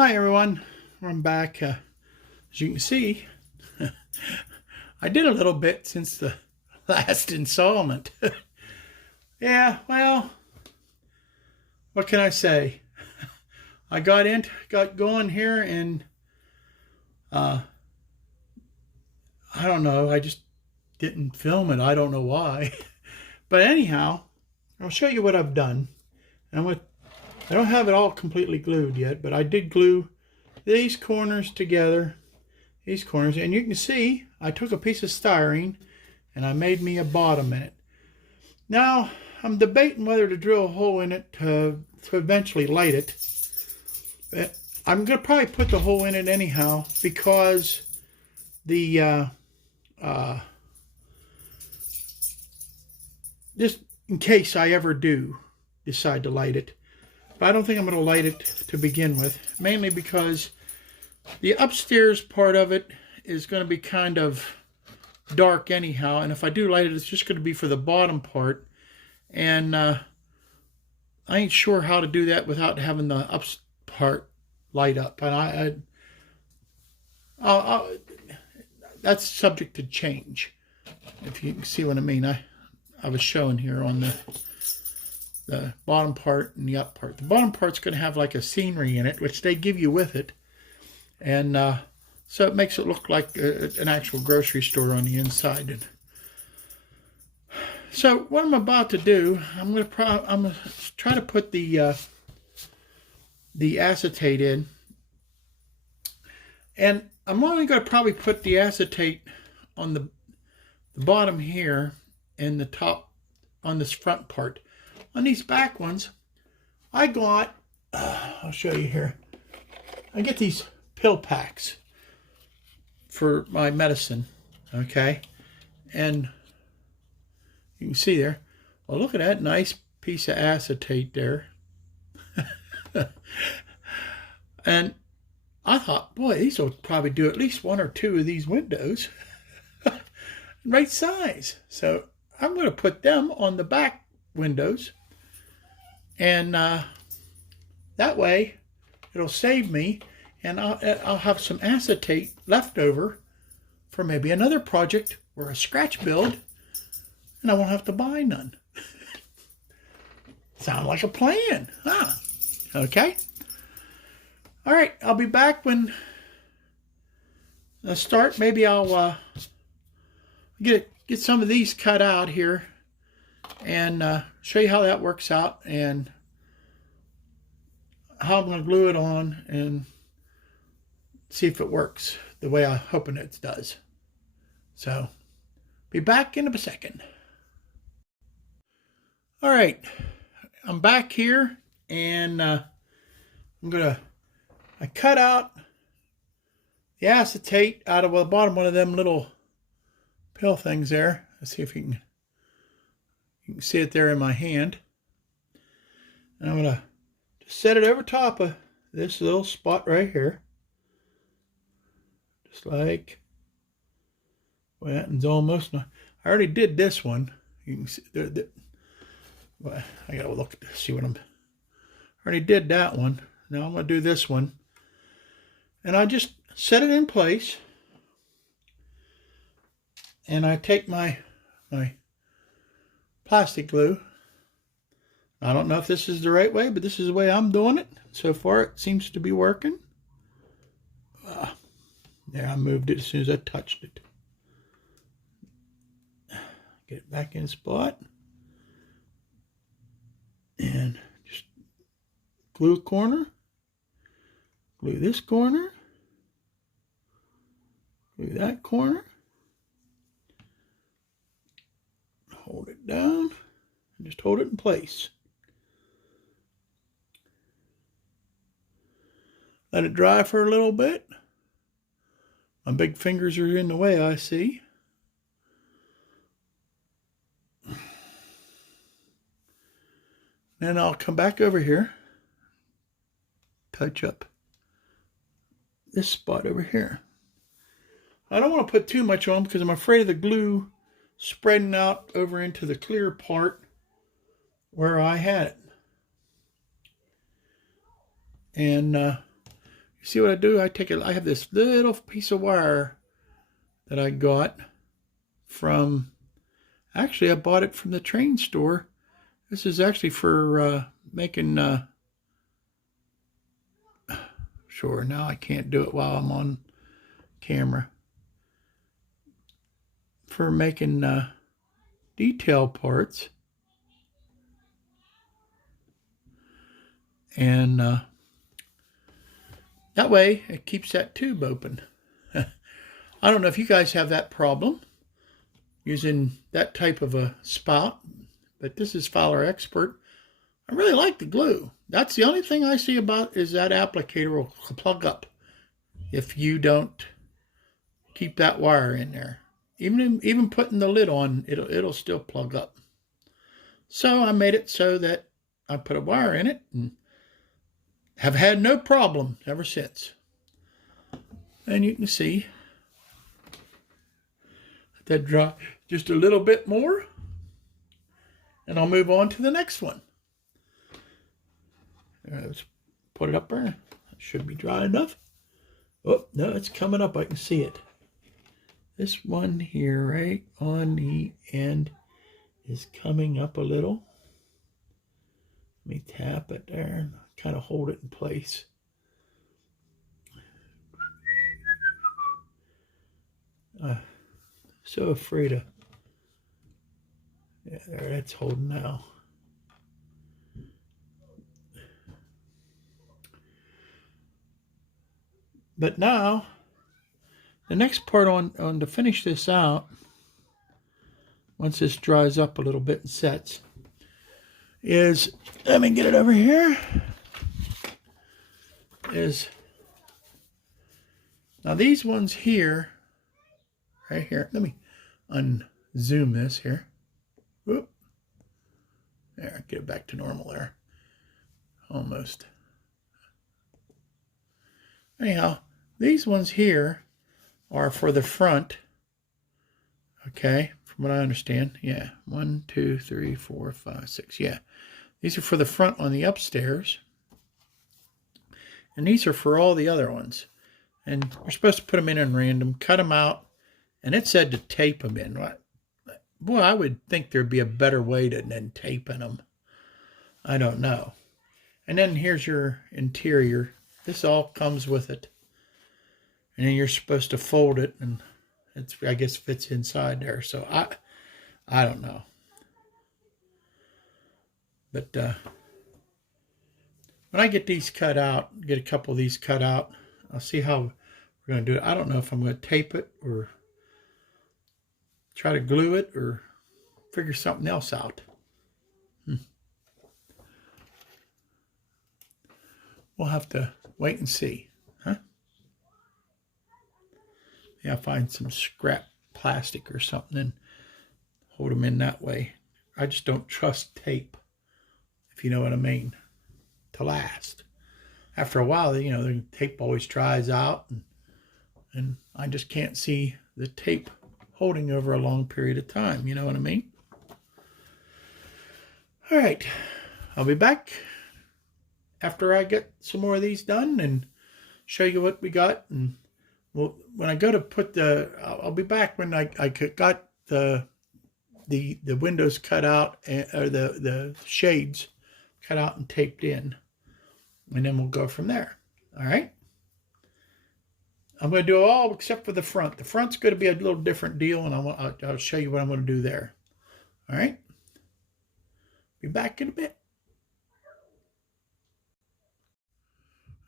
Hi everyone, I'm back. As you can see, I did a little bit since the last installment. Yeah, well, what can I say? I got going here, and I don't know. I just didn't film it. I don't know why. But anyhow, I'll show you what I've done. I don't have it all completely glued yet, but I did glue these corners together. These corners, and you can see I took a piece of styrene and I made me a bottom in it. Now I'm debating whether to drill a hole in it to eventually light it. But I'm gonna probably put the hole in it anyhow, because the just in case I ever do decide to light it. But I don't think I'm going to light it to begin with, mainly because the upstairs part of it is going to be kind of dark anyhow, and if I do light it, it's just going to be for the bottom part, and I ain't sure how to do that without having the up part light up, and that's subject to change, if you can see what I mean. I was showing here on the bottom part and the up part. The bottom part's going to have like a scenery in it, which they give you with it, and so it makes it look like an actual grocery store on the inside. And so what I'm about to do, I'm going to try to put the acetate in, and I'm only going to probably put the acetate on the bottom here and the top on this front part. On these back ones, I got, I'll show you here, I get these pill packs for my medicine, okay? And you can see there, well, look at that nice piece of acetate there. And I thought, boy, these will probably do at least one or two of these windows. Right size. So I'm going to put them on the back windows. And that way, it'll save me, and I'll have some acetate left over for maybe another project or a scratch build, and I won't have to buy none. Sound like a plan, huh? Okay. All right, I'll be back when I start. Maybe I'll get some of these cut out here, and show you how that works out and how I'm going to glue it on and see if it works the way I'm hoping it does. So, be back in a second. All right, I'm back here, and I cut out the acetate out of the bottom one of them little pill things there. Let's see if you can see it there in my hand. And I'm going to just set it over top of this little spot right here. Just like, well, that's almost, I already did this one. You can see, well, I got to look to see what I already did that one. Now I'm going to do this one. And I just set it in place. And I take my plastic glue. I don't know if this is the right way, but this is the way I'm doing it. So far, it seems to be working. There, I moved it as soon as I touched it. Get it back in spot. And just glue a corner. Glue this corner. Glue that corner. Hold it down. And just hold it in place. Let it dry for a little bit. My big fingers are in the way, I see. Then I'll come back over here, touch up this spot over here. I don't want to put too much on because I'm afraid of the glue spreading out over into the clear part where I had it. And You see what I do? I have this little piece of wire that I got from, actually I bought it from the train store. This is actually for making, sure, now I can't do it while I'm on camera. For making detail parts. And that way it keeps that tube open. I don't know if you guys have that problem using that type of a spout, but this is Fowler Expert. I really like the glue. That's the only thing I see about is that applicator will plug up if you don't keep that wire in there. Even putting the lid on, it'll still plug up. So I made it so that I put a wire in it and have had no problem ever since. And you can see that dry just a little bit more, and I'll move on to the next one. Let's put it up there. It should be dry enough. Oh, no, it's coming up. I can see it. This one here, right on the end, is coming up a little. Let me tap it there and kind of hold it in place. So afraid of, yeah, there, that's holding now. But now, the next part on to finish this out, once this dries up a little bit and sets, is, let me get it over here, is, now these ones here, right here, let me unzoom this here. Whoop. There, get it back to normal there. Almost. Anyhow, these ones here are for the front. Okay, from what I understand. Yeah, 1, 2, 3, 4, 5, 6. Yeah, these are for the front on the upstairs. And these are for all the other ones. And we're supposed to put them in random, cut them out. And it said to tape them in. Boy, I would think there'd be a better way than taping them. I don't know. And then here's your interior. This all comes with it. And then you're supposed to fold it, and it's, I guess, fits inside there. So I don't know. But when I get these cut out, get a couple of these cut out, I'll see how we're going to do it. I don't know if I'm going to tape it or try to glue it or figure something else out. We'll have to wait and see. Huh? Yeah, find some scrap plastic or something and hold them in that way. I just don't trust tape, if you know what I mean, to last. After a while, you know, the tape always dries out, and I just can't see the tape holding over a long period of time. You know what I mean? All right, I'll be back after I get some more of these done and show you what we got. And well, when I go to put the, I'll be back when I got the windows cut out, or the shades cut out and taped in, and then we'll go from there. All right. I'm going to do all except for the front. The front's going to be a little different deal, and I'll show you what I'm going to do there. All right. Be back in a bit.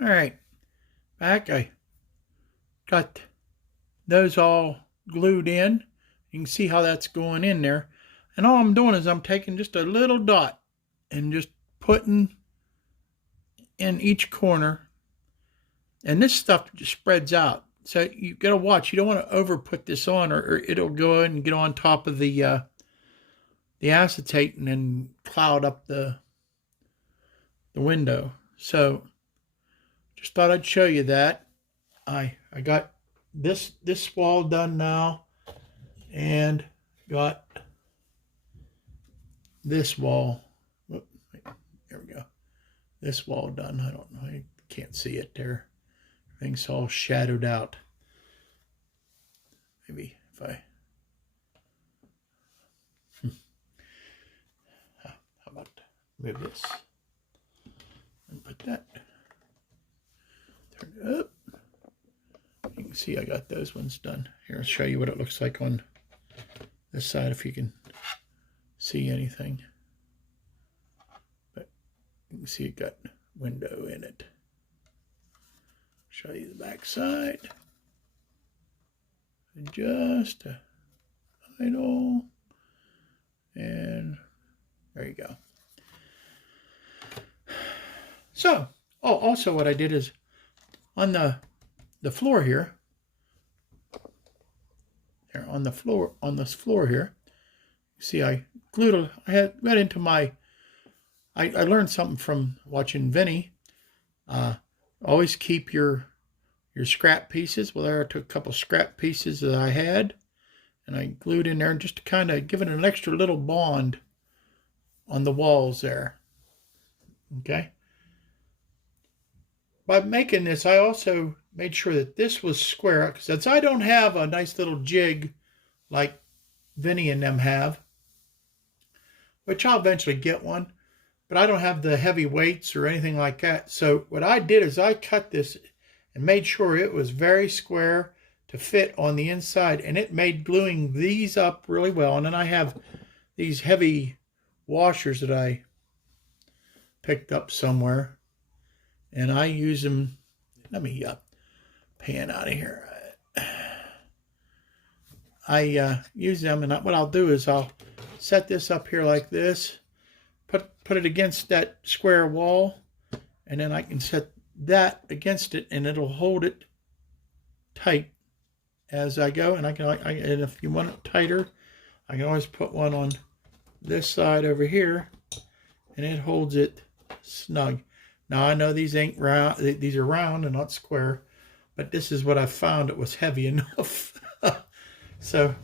All right, back. I got those all glued in. You can see how that's going in there. And all I'm doing is I'm taking just a little dot and just putting in each corner. And this stuff just spreads out. So you got to watch. You don't want to over put this on, or it'll go and get on top of the acetate and then cloud up the window. So just thought I'd show you that. I got this wall done now, and got this wall. Whoop, there we go. This wall done. I don't know. I can't see it there. Everything's all shadowed out. Maybe if I... How about move this and put that, turn it up. You can see I got those ones done. Here, I'll show you what it looks like on this side if you can see anything. But you can see it got window in it. Show you the back side. Just a idle, and there you go. So, oh, also what I did is on the floor here, on this floor here, you see I glued, I learned something from watching Vinny. Always keep your scrap pieces. Well, there I took a couple scrap pieces that I had, and I glued in there just to kind of give it an extra little bond on the walls there. Okay. By making this, I also made sure that this was square, because since I don't have a nice little jig like Vinny and them have, which I'll eventually get one, but I don't have the heavy weights or anything like that. So what I did is I cut this and made sure it was very square to fit on the inside, and it made gluing these up really well. And then I have these heavy washers that I picked up somewhere, and I use them. Let me pan out of here. I use them, and what I'll do is I'll set this up here like this, put it against that square wall, and then I can set that against it, and it'll hold it tight as I go. And and if you want it tighter, I can always put one on this side over here, and it holds it snug. Now I know these ain't round; these are round and not square, but this is what I found. It was heavy enough. So,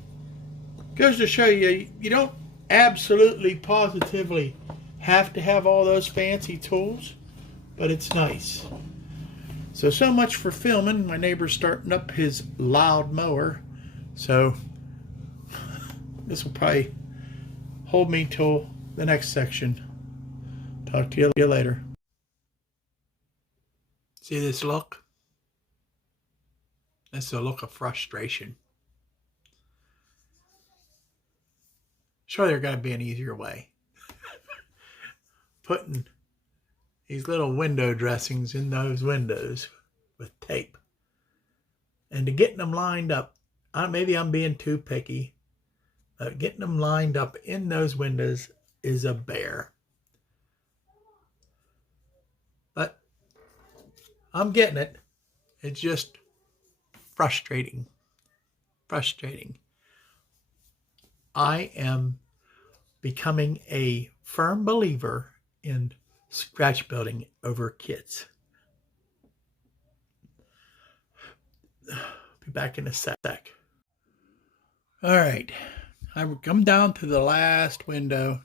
goes to show you, you don't absolutely positively have to have all those fancy tools, but it's nice. So much for filming. My neighbor's starting up his loud mower, so this will probably hold me till the next section. Talk to you later. See this look? That's a look of frustration. Sure, there's got to be an easier way. Putting these little window dressings in those windows with tape. And to getting them lined up, maybe I'm being too picky, but getting them lined up in those windows is a bear. But I'm getting it. It's just frustrating. Frustrating. I am becoming a firm believer in scratch building over kits. Be back in a sec. All right, I've come down to the last window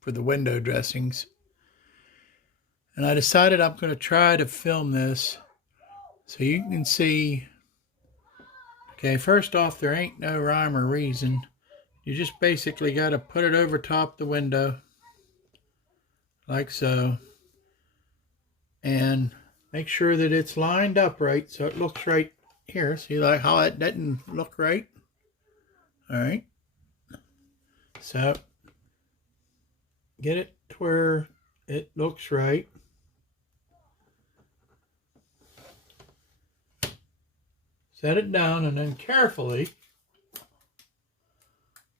for the window dressings, and I decided I'm going to try to film this so you can see. Okay, first off, there ain't no rhyme or reason. You just basically got to put it over top the window, like so, and make sure that it's lined up right so it looks right here. See like how that didn't look right? All right. So get it to where it looks right. Set it down, and then carefully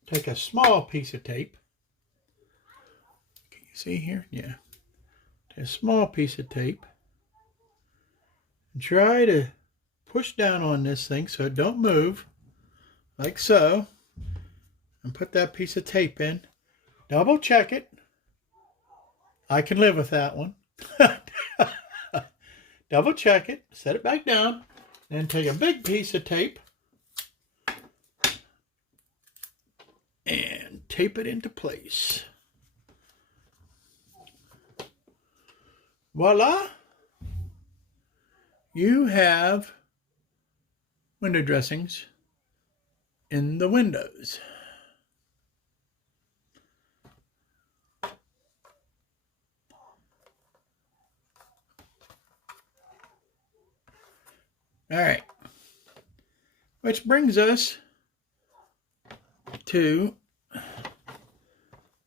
take a small piece of tape. Can you see here? Yeah. Take a small piece of tape and try to push down on this thing so it don't move, like so, and put that piece of tape in. Double check it. I can live with that one. Double check it, set it back down, and take a big piece of tape and tape it into place. Voila! you have window dressings in the windows. All right, which brings us to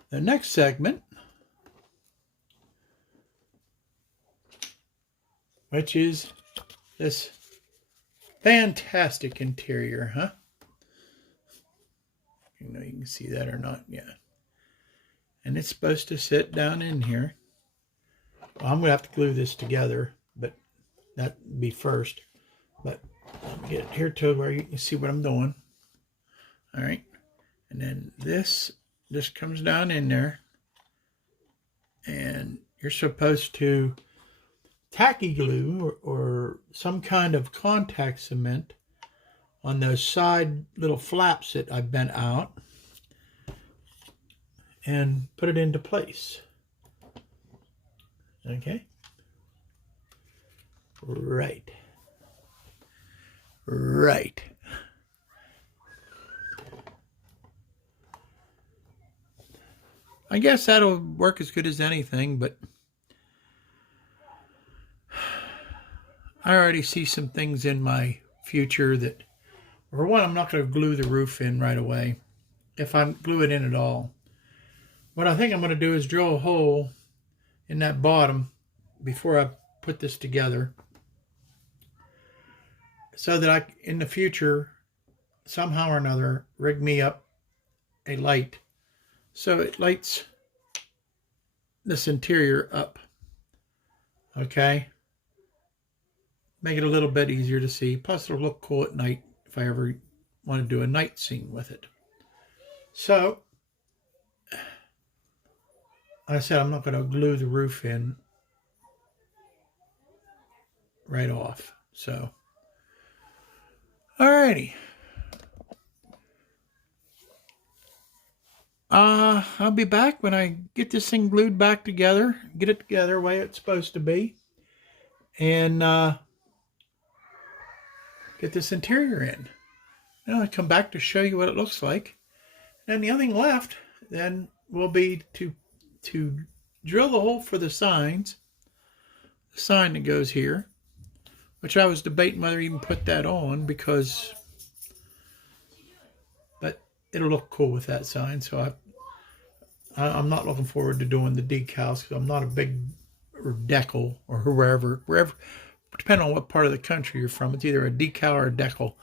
the next segment, which is this fantastic interior, huh? You know, you can see that or not, yeah. And it's supposed to sit down in here. Well, I'm gonna have to glue this together, but that'd be first. But let me get it here to where you can see what I'm doing. All right, and then this comes down in there, and you're supposed to tacky glue or some kind of contact cement on those side little flaps that I bent out and put it into place. Okay, right. I guess that'll work as good as anything, but I already see some things in my future that, for one, I'm not going to glue the roof in right away, if I glue it in at all. What I think I'm going to do is drill a hole in that bottom before I put this together, so that I, in the future, somehow or another, rig me up a light so it lights this interior up. Okay, make it a little bit easier to see. Plus, it'll look cool at night if I ever want to do a night scene with it. So, like I said, I'm not going to glue the roof in right off. So, alrighty. I'll be back when I get this thing glued back together, get it together the way it's supposed to be, and get this interior in. Then I'll come back to show you what it looks like. And the only thing left then will be to drill the hole for the signs, the sign that goes here, which I was debating whether to even put that on, because, but it'll look cool with that sign. So I'm not looking forward to doing the decals, because I'm not a big decal, or wherever, depending on what part of the country you're from. It's either a decal or a decal.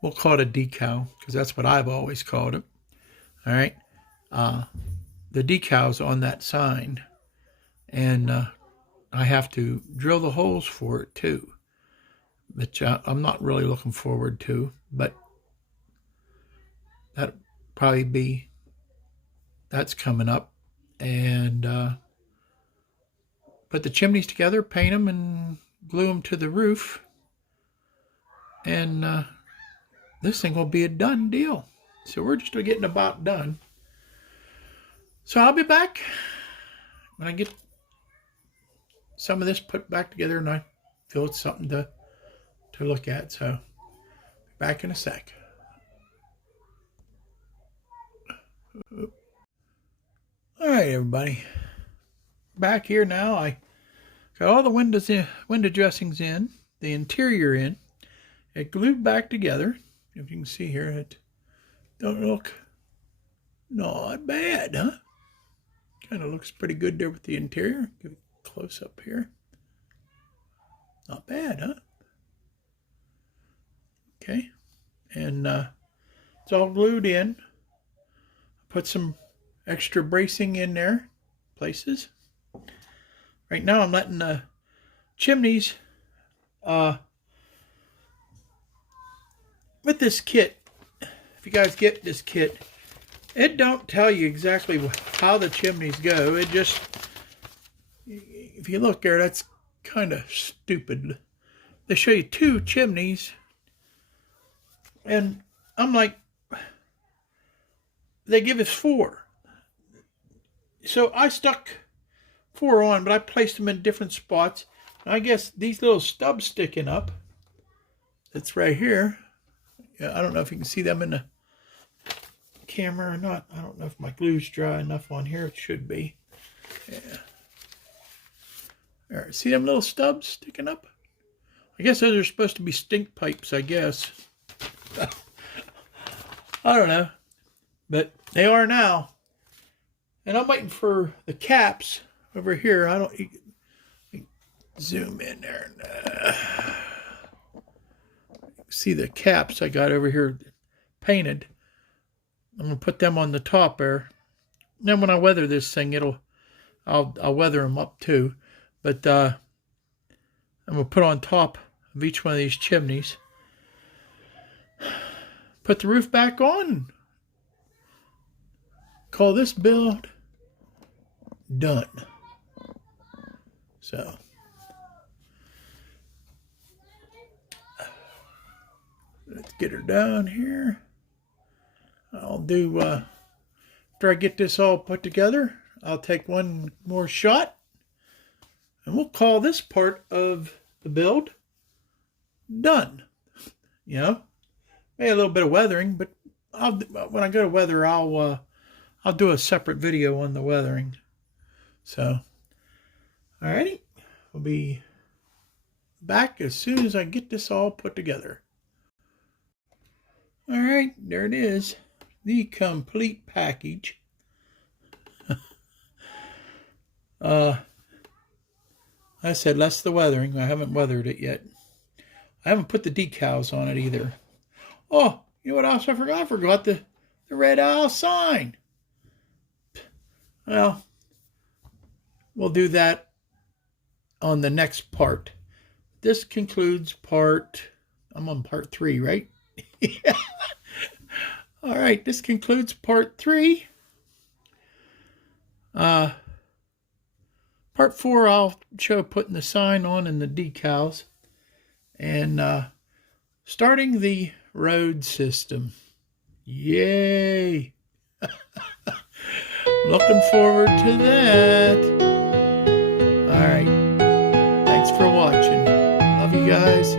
We'll call it a decal, because that's what I've always called it. All right. The decal's on that sign, and I have to drill the holes for it too, which I'm not really looking forward to, but that'll probably be, that's coming up. And put the chimneys together, paint them, and glue them to the roof, and this thing will be a done deal. So we're just getting about done. So I'll be back when I get some of this put back together and I feel it's something to look at. So back in a sec. All right, everybody. Back here now. I got all the window dressings in, the interior in. It glued back together. If you can see here, it don't look not bad, huh? Kind of looks pretty good there with the interior. Give it a close up here. Not bad, huh? Okay. And it's all glued in. Put some extra bracing in there, places. Right now I'm letting the chimneys, with this kit, if you guys get this kit, it don't tell you exactly how the chimneys go. It just, if you look there, that's kind of stupid. They show you 2 chimneys, and I'm like, they give us 4. So I stuck 4 on, but I placed them in different spots. I guess these little stubs sticking up, that's right here. Yeah, I don't know if you can see them in the camera or not. I don't know if my glue's dry enough on here. It should be. Yeah. All right, see them little stubs sticking up? I guess those are supposed to be stink pipes, I guess. I don't know. But they are now. And I'm waiting for the caps over here. I don't... Zoom in there. See the caps I got over here painted. I'm going to put them on the top there. And then when I weather this thing, I'll weather them up too. But I'm going to put on top of each one of these chimneys. Put the roof back on. Call this build done. So let's get her down here. I'll do, after I get this all put together, I'll take one more shot. And we'll call this part of the build done. You know, maybe a little bit of weathering, but when I go to weather, I'll do a separate video on the weathering. So, alrighty, we'll be back as soon as I get this all put together. Alright, there it is. The complete package. I said less the weathering. I haven't weathered it yet. I haven't put the decals on it either. Oh, you know what else I forgot? I forgot the red owl sign. Well, we'll do that on the next part. This concludes I'm on part 3, right? Yeah. All right, this concludes part 3. Part 4, I'll show putting the sign on and the decals. And starting the road system. Yay! Looking forward to that. All right. Thanks for watching. Love you guys.